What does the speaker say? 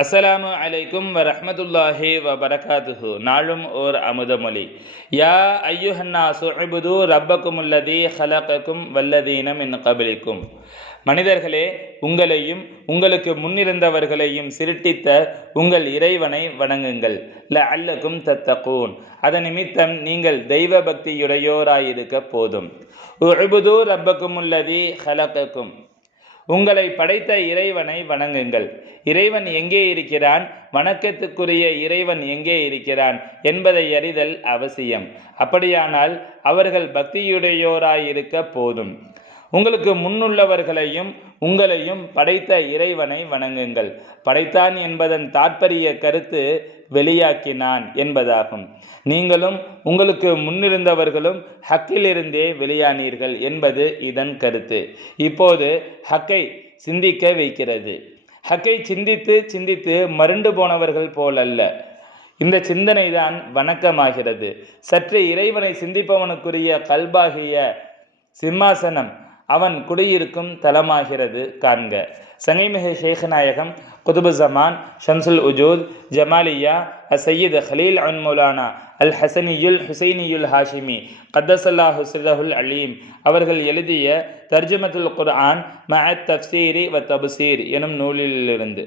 அஸ்ஸலாமு அலைக்கும் வரஹ்மத்துல்லாஹி வபரகாத்துஹு. நாளும் ஓர் அமுதமொழி. யா ஐயுஹன்னாசு உஅ்புது ரப்பக்குமுல்லதீ ஹலகக்கும் வல்லதீன மின் கப்லிக்கும். மனிதர்களே, உங்களையும் உங்களுக்கு முன்னிருந்தவர்களையும் சிருட்டித்த உங்கள் இறைவனை வணங்குங்கள். லஅல்லக்கும் தத்தகூன். அதன் நிமித்தம் நீங்கள் தெய்வ பக்தியுடையோராயிருக்க போதும். உஅ்புது ரப்பக்குமுல்லதீ ஹலகக்கும். உங்களை படைத்த இறைவனை வணங்குங்கள். இறைவன் எங்கே இருக்கிறான், வணக்கத்துக்குரிய இறைவன் எங்கே இருக்கிறான் என்பதை அறிதல் அவசியம். அப்படியானால் அவர்கள் பக்தியுடையோராயிருக்க போதும். உங்களுக்கு முன்னுள்ளவர்களையும் உங்களையும் படைத்த இறைவனை வணங்குங்கள். படைத்தான் என்பதன் தாற்பரிய கருத்து வெளியாக்கினான் என்பதாகும். நீங்களும் உங்களுக்கு முன்னிருந்தவர்களும் ஹக்கிலிருந்தே வெளியானீர்கள் என்பது இதன் கருத்து. இப்போது ஹக்கை சிந்திக்க வைக்கிறது. ஹக்கை சிந்தித்து சிந்தித்து மருண்டு போனவர்கள் போலல்ல. இந்த சிந்தனைதான் வணக்கமாகிறது. சற்று இறைவனை சிந்திப்பவனுக்குரிய கல்பாகிய சிம்மாசனம் அவன் குடியிருக்கும் தலமாகிறது காண்க. சங்கைமிகு ஷேഖநாயகம் குதுபு ஜமான் ஷம்சுல் உஜூத் ஜமாலியா அசையீத் ஹலீல் அன் மௌலானா அல் ஹசனியுல் ஹுசைனியுல் ஹாஷிமி கத்தசல்லாஹு சிர்ரஹுல் அலீம் அவர்கள் எழுதிய தர்ஜுமத்துல் குர்ஆன் மஅத் தஃப்சீரி வ தப்சீர் எனும் நூலிலிருந்து.